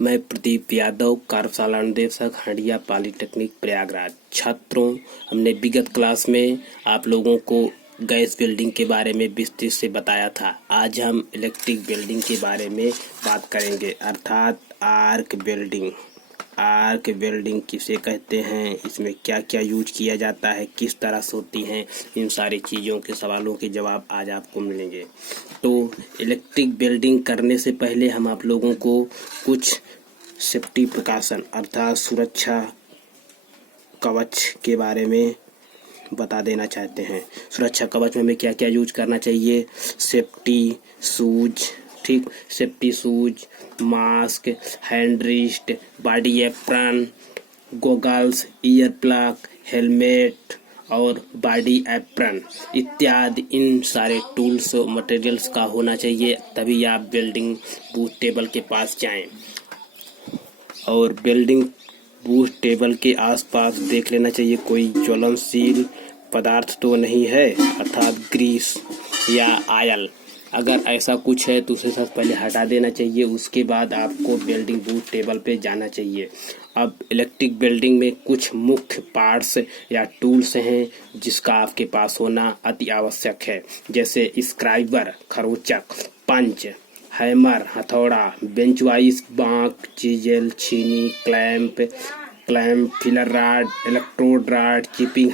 मैं प्रदीप यादव, कार्यशाला निदेशक, हंडिया पॉलिटेक्निक प्रयागराज। छात्रों, हमने विगत क्लास में आप लोगों को गैस बिल्डिंग के बारे में विस्तृत से बताया था। आज हम इलेक्ट्रिक बिल्डिंग के बारे में बात करेंगे, अर्थात आर्क बिल्डिंग। आर्क बिल्डिंग किसे कहते हैं, इसमें क्या क्या यूज किया जाता है, किस तरह से होती हैं, इन सारी चीज़ों के सवालों के जवाब आज आपको मिलेंगे। तो इलेक्ट्रिक बिल्डिंग करने से पहले हम आप लोगों को कुछ सेफ्टी प्रिकॉशन अर्थात सुरक्षा कवच के बारे में बता देना चाहते हैं। सुरक्षा कवच में हमें क्या क्या यूज करना चाहिए, सेफ्टी शूज, ठीक, safety shoes, mask, hand wrist, body apron, goggles, ear plug, helmet और बॉडी एप्रन इत्यादि इन सारे टूल्स और मटेरियल्स का होना चाहिए, तभी आप बिल्डिंग बूथ टेबल के पास जाएं। और बिल्डिंग बूथ टेबल के आसपास देख लेना चाहिए कोई ज्वलनशील पदार्थ तो नहीं है, अर्थात ग्रीस या ऑयल। अगर ऐसा कुछ है तो उसे सबसे पहले हटा देना चाहिए, उसके बाद आपको बिल्डिंग बूथ टेबल पे जाना चाहिए। अब इलेक्ट्रिक बिल्डिंग में कुछ मुख्य पार्ट्स या टूल्स हैं जिसका आपके पास होना अति आवश्यक है, जैसे स्क्राइबर खरोंचक, पंच, हैमर हथौड़ा, बेंच वाइज बांक, चीजेल, छीनी, clamp, filler rod, electrode rod, chipping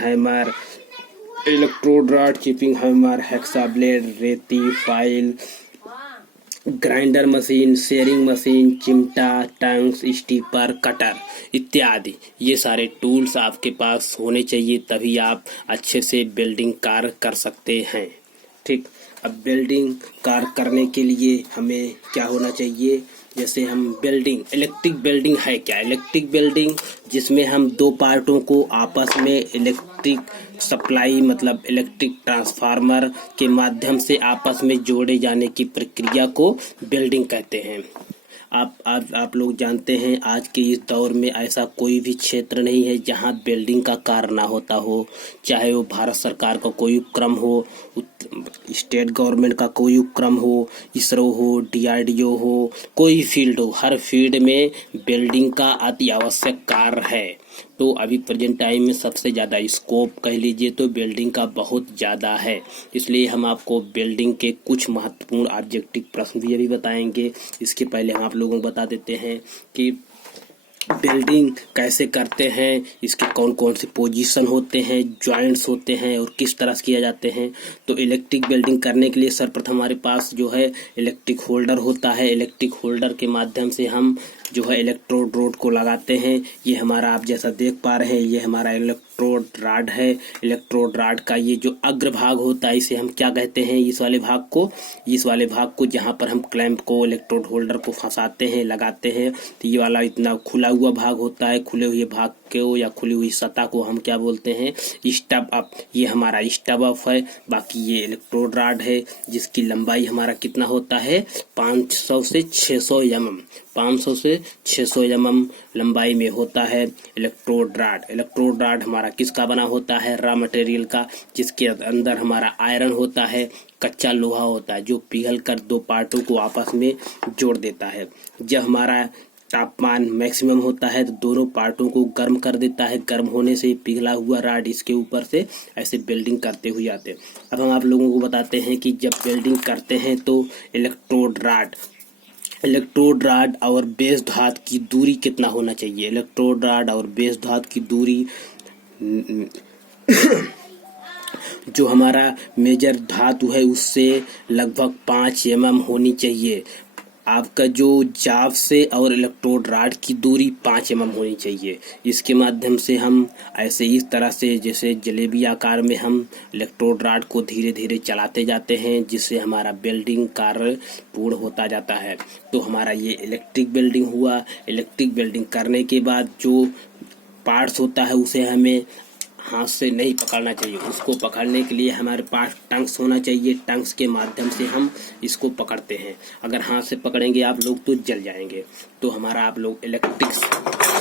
hammer, hexa blade, रेती, file, grinder machine, shearing machine, चिमटा, टंग्स, स्टीपर, कटर इत्यादि। ये सारे टूल्स आपके पास होने चाहिए, तभी आप अच्छे से बिल्डिंग कार्य कर सकते हैं। ठीक, अब बिल्डिंग कार्य करने के लिए हमें क्या होना चाहिए, जैसे हम इलेक्ट्रिक बिल्डिंग है क्या, इलेक्ट्रिक बिल्डिंग जिसमें हम दो पार्टों को आपस में इलेक्ट्रिक सप्लाई मतलब इलेक्ट्रिक ट्रांसफार्मर के माध्यम से आपस में जोड़े जाने की प्रक्रिया को बिल्डिंग कहते हैं। आप लोग जानते हैं आज के इस दौर में ऐसा कोई भी क्षेत्र नहीं है जहां बिल्डिंग का कार्य ना होता हो, चाहे वो भारत सरकार का कोई उपक्रम हो, स्टेट गवर्नमेंट का कोई उपक्रम हो, इसरो हो, डीआरडीओ हो, कोई फील्ड हो, हर फील्ड में बिल्डिंग का अति आवश्यक कार्य है। तो अभी प्रेजेंट टाइम में सबसे ज़्यादा स्कोप कह लीजिए तो बिल्डिंग का बहुत ज़्यादा है, इसलिए हम आपको बिल्डिंग के कुछ महत्वपूर्ण ऑब्जेक्टिव प्रश्न भी अभी बताएंगे। इसके पहले हम आप लोगों को बता देते हैं कि बिल्डिंग कैसे करते हैं, इसके कौन कौन से पोजीशन होते हैं, जॉइंट्स होते हैं और किस तरह से किया जाते हैं। तो इलेक्ट्रिक बिल्डिंग करने के लिए सर्वप्रथम हमारे पास जो है इलेक्ट्रिक होल्डर होता है। इलेक्ट्रिक होल्डर के माध्यम से हम जो है इलेक्ट्रोड रोड को लगाते हैं। ये हमारा आप जैसा देख पा रहे हैं, ये हमारा इलेक्ट्रोड राड है। इलेक्ट्रोड राड का ये जो अग्र भाग होता है इसे हम क्या कहते हैं, इस वाले भाग को जहाँ पर हम क्लैंप को इलेक्ट्रोड होल्डर को फंसाते हैं, लगाते हैं, तो ये वाला इतना खुला हुआ भाग होता है। खुले हुए भाग को या खुली हुई सतह को हम क्या बोलते हैं, स्टब अप। ये हमारा स्टब अप है। बाकी ये इलेक्ट्रोड राड है जिसकी लंबाई हमारा कितना होता है, 500 से 600 mm, 500 से 600 mm लंबाई में होता है इलेक्ट्रोड राड। इलेक्ट्रोड राड हमारा किसका बना होता है, रॉ मटेरियल का, जिसके अंदर हमारा आयरन होता है, कच्चा लोहा होता है, जो पिघल कर दो पार्टों को आपस में जोड़ देता है। जब हमारा तापमान मैक्सिमम होता है तो दोनों पार्टों को गर्म कर देता है। गर्म होने से पिघला हुआ राड इसके ऊपर से ऐसे बिल्डिंग करते हुए आते हैं। अब हम आप लोगों को बताते हैं कि जब बिल्डिंग करते हैं तो इलेक्ट्रोड राड और बेस धात की दूरी कितना होना चाहिए। इलेक्ट्रोड राड और बेस धात की दूरी जो हमारा मेजर धातु है उससे लगभग 5 mm होनी चाहिए। आपका जो जाव से और इलेक्ट्रोड राड की दूरी 5 mm होनी चाहिए। इसके माध्यम से हम ऐसे इस तरह से जैसे जलेबी आकार में हम इलेक्ट्रोड राड को धीरे धीरे चलाते जाते हैं, जिससे हमारा बिल्डिंग कार्य पूर्ण होता जाता है। तो हमारा ये इलेक्ट्रिक बिल्डिंग हुआ। इलेक्ट्रिक बिल्डिंग करने के बाद जो पार्ट्स होता है उसे हमें हाथ से नहीं पकड़ना चाहिए, उसको पकड़ने के लिए हमारे पास टंग्स होना चाहिए। टंग्स के माध्यम से हम इसको पकड़ते हैं। अगर हाथ से पकड़ेंगे आप लोग तो जल जाएंगे। तो हमारा आप लोग इलेक्ट्रिक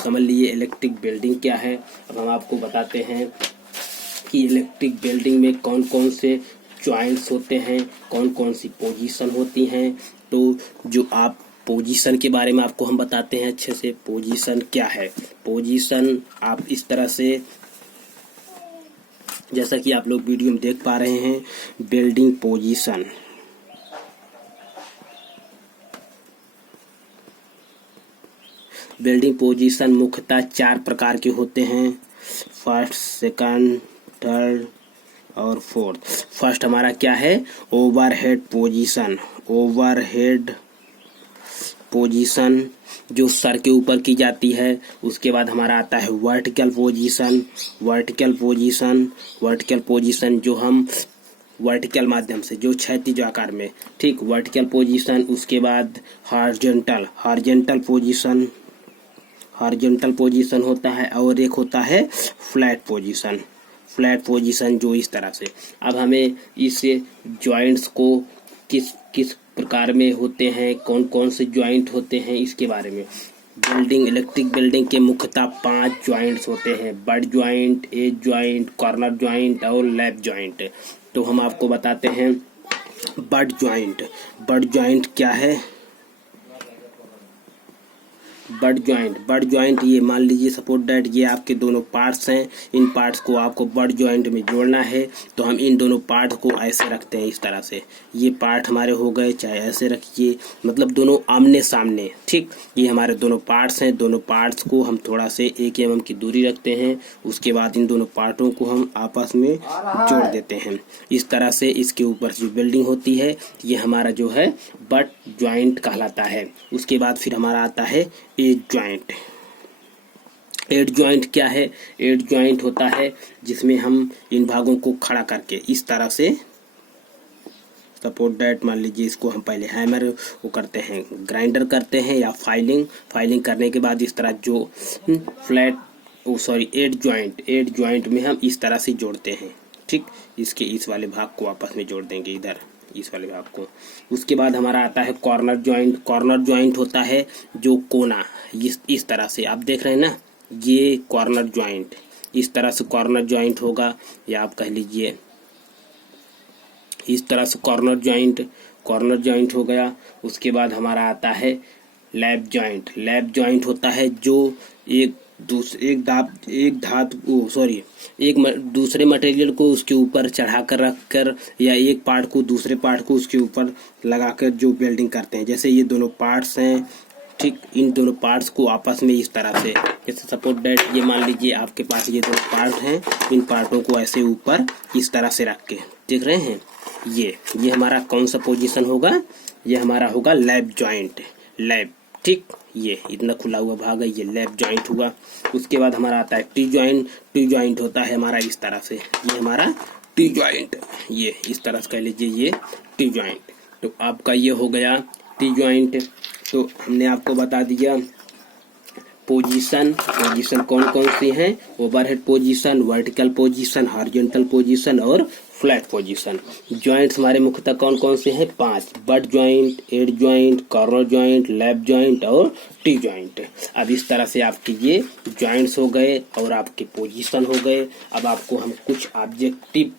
समझ लिए इलेक्ट्रिक बिल्डिंग क्या है। अब हम आपको बताते हैं कि इलेक्ट्रिक बिल्डिंग में कौन कौन से जॉइंट्स होते हैं, कौन कौन सी पोजीशन होती हैं। तो जो आप पोजीशन के बारे में आपको हम बताते हैं अच्छे से। पोजीशन क्या है? पोजीशन आप इस तरह से, जैसा कि आप लोग वीडियो में देख पा रहे हैं, बिल्डिंग पोजीशन। बिल्डिंग पोजीशन मुख्यतः 4 प्रकार के होते हैं, फर्स्ट, सेकंड, थर्ड और फोर्थ। फर्स्ट हमारा क्या है? Overhead position. ओवरहेड पोजीशन जो सर के ऊपर की जाती है। उसके बाद हमारा आता है vertical position. Vertical position, vertical position जो हम वर्टिकल माध्यम से, जो क्षैतिज आकार में, ठीक, वर्टिकल पोजीशन। उसके बाद horizontal, horizontal position, horizontal position होता है। और एक होता है फ्लैट पोजीशन। फ्लैट पोजीशन जो इस तरह से। अब हमें इस जॉइंट्स को किस किस प्रकार में होते हैं, कौन कौन से जॉइंट होते हैं, इसके बारे में। बिल्डिंग, इलेक्ट्रिक बिल्डिंग के मुख्यतः 5 जॉइंट्स होते हैं, butt joint, edge joint, corner joint और लैप जॉइंट। तो हम आपको बताते हैं बट जॉइंट। बट जॉइंट क्या है? बट जॉइंट, बट जॉइंट ये मान लीजिए सपोर्ट दैट ये आपके दोनों पार्ट्स हैं। इन पार्ट्स को आपको बट जॉइंट में जोड़ना है। तो हम इन दोनों पार्ट को ऐसे रखते हैं, इस तरह से। ये पार्ट हमारे हो गए, चाहे ऐसे रखिए, मतलब दोनों आमने सामने, ठीक। ये हमारे दोनों पार्ट्स हैं। दोनों पार्ट्स को हम थोड़ा से 1 mm की दूरी रखते हैं। उसके बाद इन दोनों पार्टों को हम आपस में जोड़ देते हैं। इस तरह से इसके ऊपर जो बिल्डिंग होती है, ये हमारा जो है बट जॉइंट कहलाता है। उसके बाद फिर हमारा आता है एज जॉइंट। एज जॉइंट क्या है? एज जॉइंट होता है जिसमें हम इन भागों को खड़ा करके इस तरह से, सपोर्ट दैट मान लीजिए इसको हम पहले हैमर वो करते हैं, ग्राइंडर करते हैं या फाइलिंग करने के बाद इस तरह जो फ्लैट एज जॉइंट में हम इस तरह से जोड़ते हैं, ठीक। इसके इस वाले भाग को आपस में जोड़ देंगे, इधर इस वाले भाग को। उसके बाद हमारा आता है कॉर्नर जॉइंट। कॉर्नर जॉइंट होता है जो कोना, इस तरह से आप देख रहे हैं ना, ये कॉर्नर जॉइंट, इस तरह से कॉर्नर जॉइंट होगा, या आप कह लीजिए इस तरह से कॉर्नर जॉइंट हो गया। उसके बाद हमारा आता है लैप जॉइंट। लैप जॉइंट होता है जो एक दूसरे मटेरियल को उसके ऊपर चढ़ाकर रखकर, या एक पार्ट को दूसरे पार्ट को उसके ऊपर लगाकर जो वेल्डिंग करते हैं। जैसे ये दोनों पार्ट्स हैं, ठीक, इन दोनों पार्ट्स को आपस में इस तरह से, जैसे सपोर्ट दैट ये मान लीजिए आपके पास ये दोनों पार्ट हैं, इन पार्टों को ऐसे ऊपर इस तरह से रख के, देख रहे हैं, ये हमारा कौन सा पोजीशन होगा? ये हमारा होगा लैप जॉइंट। लैप, ठीक, ये इतना खुला हुआ भाग है, ये लैप जॉइंट हुआ। उसके बाद हमारा आता है टी जॉइंट। टी जॉइंट होता है हमारा इस तरह से, ये हमारा टी जॉइंट, ये इस तरह से कह लीजिए, ये टी जॉइंट। तो आपका ये हो गया टी जॉइंट। तो हमने आपको बता दिया पोजीशन कौन कौन सी हैं, overhead position, vertical position, horizontal position और फ्लैट पोजीशन। जॉइंट्स हमारे मुख्यतः कौन कौन से हैं? 5, butt joint, edge joint, corner joint, lap joint और टी जॉइंट। अब इस तरह से आपके ये जॉइंट्स हो गए और आपके पोजीशन हो गए। अब आपको हम कुछ ऑब्जेक्टिव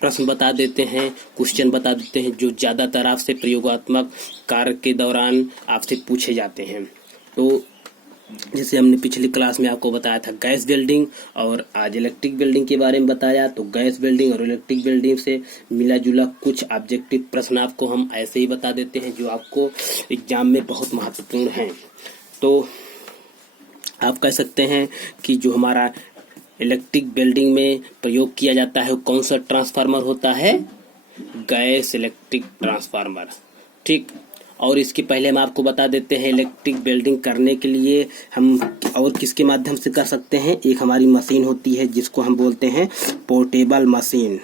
प्रश्न बता देते हैं, क्वेश्चन बता देते हैं, जो ज्यादातर आपसे प्रयोगात्मक कार्य के दौरान आपसे पूछे जाते हैं। तो जैसे हमने पिछली क्लास में आपको बताया था गैस बिल्डिंग, और आज इलेक्ट्रिक बिल्डिंग के बारे में बताया। तो गैस बिल्डिंग और इलेक्ट्रिक बिल्डिंग से मिला जुला कुछ ऑब्जेक्टिव प्रश्न आपको हम ऐसे ही बता देते हैं, जो आपको एग्जाम में बहुत महत्वपूर्ण हैं। तो आप कह सकते हैं कि जो हमारा इलेक्ट्रिक बिल्डिंग में प्रयोग किया जाता है, कौन सा ट्रांसफार्मर होता है? गैस इलेक्ट्रिक ट्रांसफार्मर, ठीक। और इसके पहले हम आपको बता देते हैं, इलेक्ट्रिक बिल्डिंग करने के लिए हम और किसके माध्यम से कर सकते हैं? एक हमारी मशीन होती है जिसको हम बोलते हैं portable machine.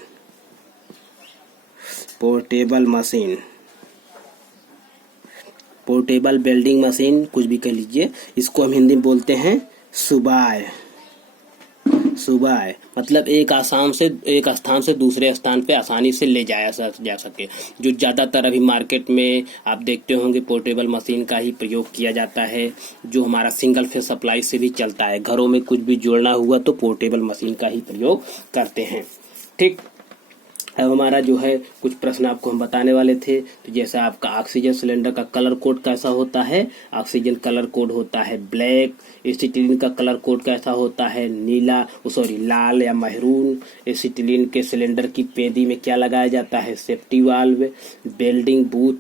Portable building machine, कुछ भी कह लीजिए। इसको हम हिंदी में बोलते हैं सुबाय। मतलब एक स्थान से दूसरे स्थान पे आसानी से ले जाया जा सके। जो ज्यादातर अभी मार्केट में आप देखते होंगे पोर्टेबल मशीन का ही प्रयोग किया जाता है, जो हमारा सिंगल फेज सप्लाई से भी चलता है। घरों में कुछ भी जोड़ना हुआ तो पोर्टेबल मशीन का ही प्रयोग करते हैं, ठीक। अब हमारा जो है कुछ प्रश्न आपको हम बताने वाले थे। तो जैसे आपका ऑक्सीजन सिलेंडर का कलर कोड कैसा होता है, ऑक्सीजन कलर कोड होता है ब्लैक। एसिटिलीन का कलर कोड कैसा होता है, लाल या महरून। एसिटिलीन के सिलेंडर की पेदी में क्या लगाया जाता है, सेफ्टी वाल्व। वेल्डिंग बूथ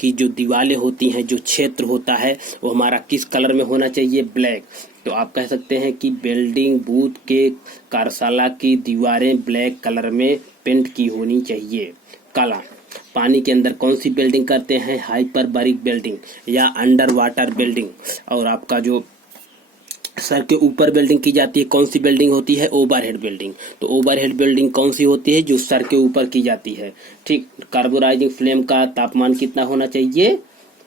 की जो दीवारें होती हैं, जो क्षेत्र होता है, वो हमारा किस कलर में होना चाहिए, ब्लैक। तो आप कह सकते हैं कि वेल्डिंग बूथ के कार्यशाला की दीवारें ब्लैक कलर में पेंट की होनी चाहिए। काला। पानी के अंदर कौन सी बिल्डिंग करते हैं, हाइपरबारिक बिल्डिंग या अंडर वाटर बिल्डिंग। और आपका जो सर के ऊपर बिल्डिंग की जाती है, कौन सी बिल्डिंग होती है, ओवरहेड बिल्डिंग। तो ओवरहेड बिल्डिंग कौन सी होती है, जो सर के ऊपर की जाती है। ठीक। कार्बोराइजिंग फ्लेम का तापमान कितना होना चाहिए,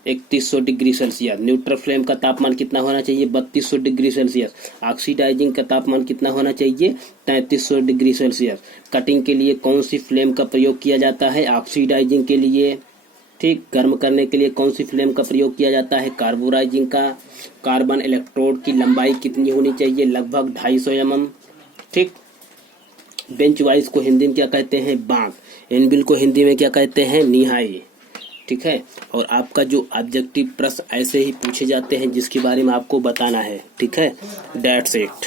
3100 डिग्री सेल्सियस। न्यूट्रल फ्लेम का तापमान कितना होना चाहिए, 3200 डिग्री सेल्सियस। ऑक्सीडाइजिंग का तापमान कितना होना चाहिए, 3300 डिग्री सेल्सियस। कटिंग के लिए कौन सी फ्लेम का प्रयोग किया जाता है, ऑक्सीडाइजिंग के लिए। ठीक। गर्म करने के लिए कौन सी फ्लेम का प्रयोग किया जाता है, कार्बोराइजिंग का। कार्बन इलेक्ट्रोड की लंबाई कितनी होनी चाहिए, लगभग 250 mm। ठीक। बेंच वाइज को हिंदी में क्या कहते हैं, बांक। एनबिल को हिंदी में क्या कहते हैं, निहाई। ठीक है। और आपका जो ऑब्जेक्टिव प्रश्न ऐसे ही पूछे जाते हैं जिसके बारे में आपको बताना है। ठीक है। That's it.